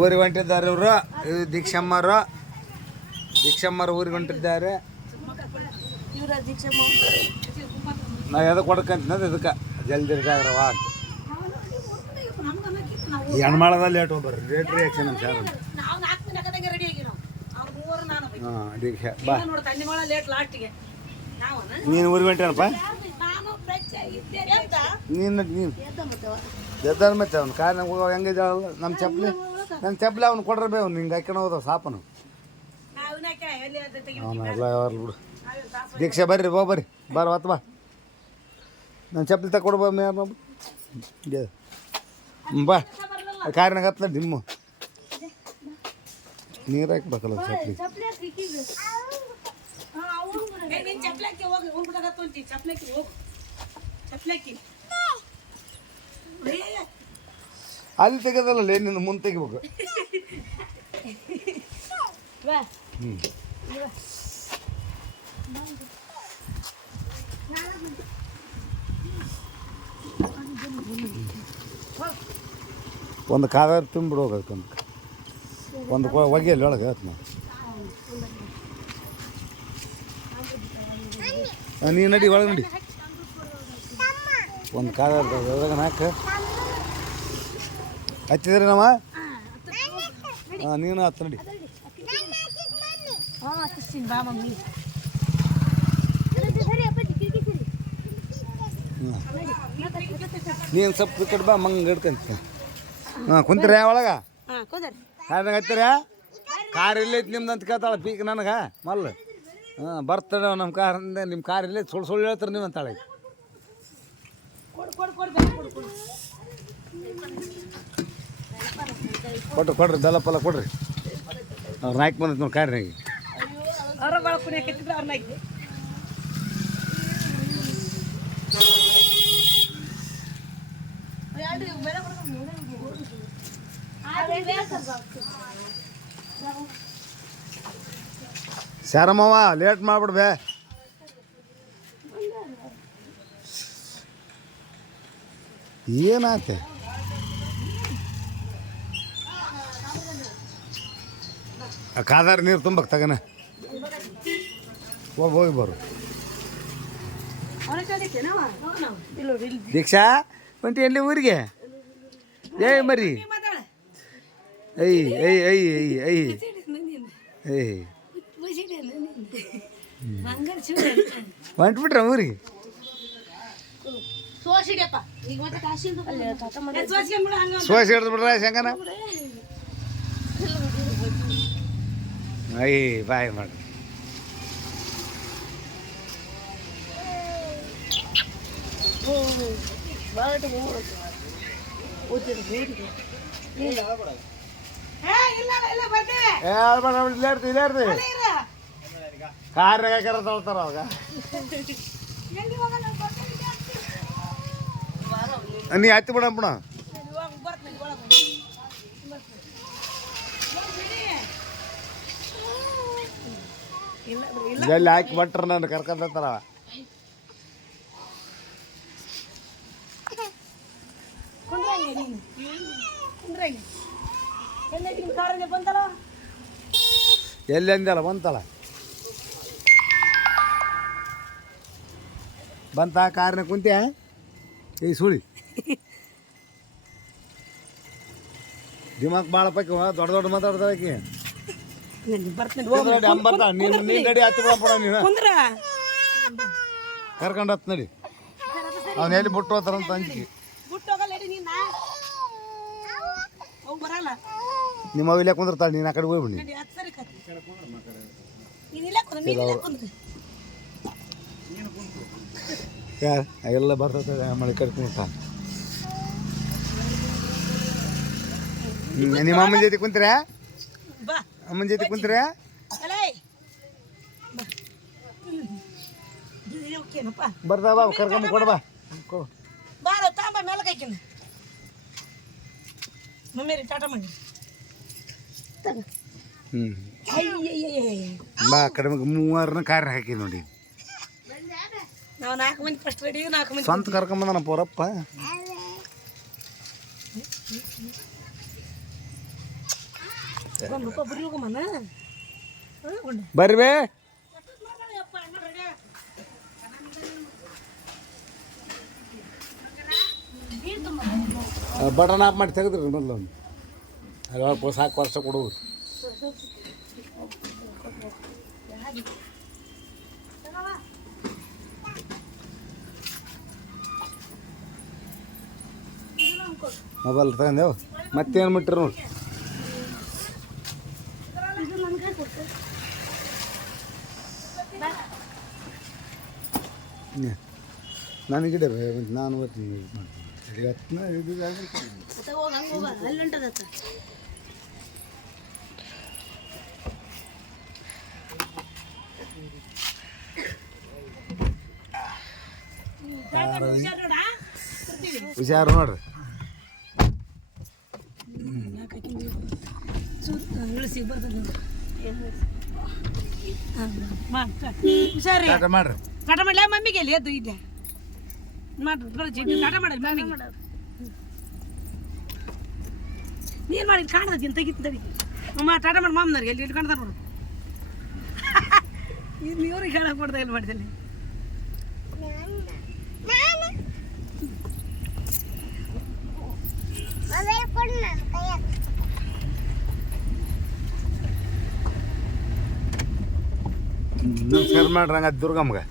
ಊರಿಗೆ ಹೊಂಟಿದ್ದಾರೆ ಇವರು. ದೀಕ್ಷಮ್ಮರು ಊರಿಗೆ ಹೊಂಟಿದ್ದಾರೆ. ನಾವು ಎದಕ್ಕೆ ಕೊಡ್ಕಂತ ಇದಕ್ಕೆ ಜಲ್ದಿ ಇರ್ತಾರವ ಹೆಣ್ಮಾಳದ ಲೇಟ್ ಬರ್ರಿ ರೇಟ್ ರಿಯಾಕ್ಷನ್ ನಮ್ಮ ಸಾರು. ಹಾಂ ದೀಕ್ಷಾ ಬಾ. ನೀನು ಊರಿಗೆ ಹೊಂಟೇನಪ್ಪ? ನೀನು ಎದ್ದಾರ ಮತ್ತೆ ಅವ್ನು ಕಾರ್ನಾಗ ಹೋಗೋ ಹೆಂಗಿದ್ದಾಳಲ್ಲ ನಮ್ಮ ಚಪ್ಪಲಿ ಅವ್ನು ಕೊಡ್ರೆ ಬೇ ಅವ್ನು ಹಿಂಗೆ ಹಾಕ್ಕೊಂಡು ಹೋದವು ಸಾಪನು ಅವನು ಎಲ್ಲ ಯಾವಾಗಲೂ ಬಿಡು. ದೀಕ್ಷಾ ಬರ್ರಿ ಬರ್ರಿ ಹೊತ್ತು ಬಾ. ನನ್ನ ಚಪ್ಪಲಿ ತಗೊಡ್ಬ ಬಾ. ಕಾರಿನಾಗ ಹತ್ತಲ ಡಿಮ್ಮು ನೀರು ಹಾಕ್ಬೇಕಲ್ಲ ಚಪ್ಪಲಿ ಅಲ್ಲಿ ತೆಗೆದಲ್ಲ ನಿನ್ನ ಮುಂದೆ ತೆಗಿಬೇಕು. ಒಂದು ಕಾದಾರ ತುಂಬಿಡು ಹೋಗೋದಕ್ಕೆ ಒಂದು ಹೊಗೆಯಲ್ಲಿ ಒಳಗೆ ಹೇಳ್ತ ನೀ ನಡಿ ಒಳಗೆ ನಡಿ. ಒಂದು ಕಾದಾರ ಒಳಗೆ ನಾಲ್ಕು ಹಚ್ಚಿದ್ರಿ ನಮ್ಮ ನೀನು ಹತ್ತು ನಡಿ. ನೀನು ಸ್ವಲ್ಪ ಕಡೆ ಬಾ ಮಂಗ ಹಿಡ್ಕಂತ. ಹಾಂ ಕುಂತೀರ ಒಳಗೆ ಕಾರ್ನಾಗ ಹತ್ತೀರ? ಕಾರ್ ಇಲ್ಲೈತಿ ನಿಮ್ದು ಅಂತ ಕೇಳ್ತಾಳೆ ಪೀಕ್ ನನಗೆ ಮಲ್ಲು. ಹಾಂ ಬರ್ತಾಳೆ ನಮ್ಮ ಕಾರಿಂದ ನಿಮ್ಮ ಕಾರ್ ಇಲ್ಲೇ ಸುಳ್ಳು ಹೇಳ್ತಾರೆ ನೀವು ಅಂತಾಳೆ. ಕೊಡ್ರಿ ಬೆಲ್ಲ ಕೊಡ್ರಿ. ಅವ್ರು ನಾಯ್ಕ ಬಂದೈತೆ ನೋಡಿ ಕಾರ್ನಾಗೆ. ಶಾರಮ್ಮವ್ವ ಲೇಟ್ ಮಾಡ್ಬಿಡ್ಬೇ. ಏನಾಯ್ತೆ ಕಾದಾರ ನೀರು ತುಂಬಕ್ಕೆ ತಗನ ಹೋಗಿ ಬರು. ದೀಕ್ಷಾ ಹೊಂಟಿ ಎಲ್ಲಿ ಊರಿಗೆ? ಏಯ್ ಮರಿ ಐ ಐ ಐ ಐ ಐ ಐ ಹೊಂಟ್ಬಿಟ್ರ ಊರಿಗೆ? ಸೋಸಿ ಹಿಡ್ದು ಬಿಡ್ರ ಶಂಕನ. ಐ ಬಾಯ್ ಮಾಡಿ ಕಾರ್ನಾಗ ಹಾಕ್ಯಾರ ತೊಳ್ತಾರ ಅವಾಗ. ನೀ ಹತ್ತಿ ಬಿಡಪ್ಪಣ. ಎಲ್ಲಿ ಹಾಕಿ ಬಟ್ರ ನಾನು ಕರ್ಕೊಂತಾರ. ಎಲ್ಲಿ ಅಂದಲ್ಲ ಬಂತಳ ಬಂತ ಕಾರ್ನ ಕುಂತ್ಯ ಈ ಸುಳಿ ದಿಮಾಕ್ ಭಾಳ ಪೈಕಿ ದೊಡ್ಡ ಮಾತಾಡ್ತಾಳಕಿ. ಕರ್ಕೊಂಡು ಹತ್ ನಡಿ. ಅವ್ನ ಎಲ್ಲಿ ಬಿಟ್ಟು ಹೋತಾರಂತ ಅಂಜಿಕೆ. ನಿಮ್ಮ ಅವಿಲ್ಲ ಕುಂದಿರ್ತಾಳೆ, ನೀನು ಆ ಕಡೆ ಹೋಗ್ಬಿಡಿ. ಯಾರು ಎಲ್ಲ ಬರ್ತದೆ ಮಳೆ ಕರ್ಕೊಂಡ್ತಾನೆ. ನಿಮ್ಮ ಅಮ್ಮನ ಜೊತೆ ಕುಂತೀರ? ಅಮ್ಮನ ಜೊತೆ ಕುಂತೀರ? ಬರ್ತಾ ಬಾ ಕರ್ಕೊಂಬ ಕೊಡ್ಬಾ. ಬಾ ಕಡಿಮೆ ಮೂವರನ್ನ ಕಾರ್ ಹಾಕಿ ನೋಡಿ. ನಾವು 4 ಮಂದಿ ಫಸ್ಟ್ ರೆಡಿ 4 ಮಂದಿ ಸ್ವಂತ ಕರ್ಕೊಂಬಂದನ ಪೋರಪ್ಪ ಬರ್ರಿ ಬಟನ್ ಆಫ್ ಮಾಡಿ ತೆಗೆದ್ರಿ ಮೊದಲು ಅಲ್ಲಿ ಸಾಕು ವರ್ಷ ಕೊಡುವುದು ಮೊಬೈಲ್ ತಗೊಂಡೆವು ಮತ್ತೇನು ಬಿಟ್ರಿ ನೋಡಿ ನನಗಿಡ ನಾನು ಬರ್ತೀನಿ ಹುಷಾರು ನೋಡ್ರಿ ಮಾಡ್ರಿ ಟಾಟಾ ಮಾಡಲ ಮಮ್ಮಿಗೆ ಎಲ್ಲಿ ಅದು ಇದೆ ಮಾಡ್ರಿ ಟಾಟಾ ಮಾಡಲ್ಲ ಮಮ್ಮಿಗೆ ನೀನು ಮಾಡಿ ಕಾಣ್ತದೆ ಅಂತ ತೆಗಿತಡಿ ಅಮ್ಮ ಟಾಟಾ ಮಾಡಿ ಮಾಮನವ್ರಿಗೆ ಎಲ್ಲಿ ಕಾಣ್ತಾರೆ ನೋಡು ಇದು ಇವ್ರಿಗೆ ಹೇಳಕ್ಕೆ ಕೊಡ್ತಾ ಎಲ್ಲಿ ಮಾಡಿದಲ್ಲಿ ನಮಸ್ಕಾರ ಮಾಡ್ರಿ ಹಂಗ ದುರ್ಗಮ್ಮಗೆ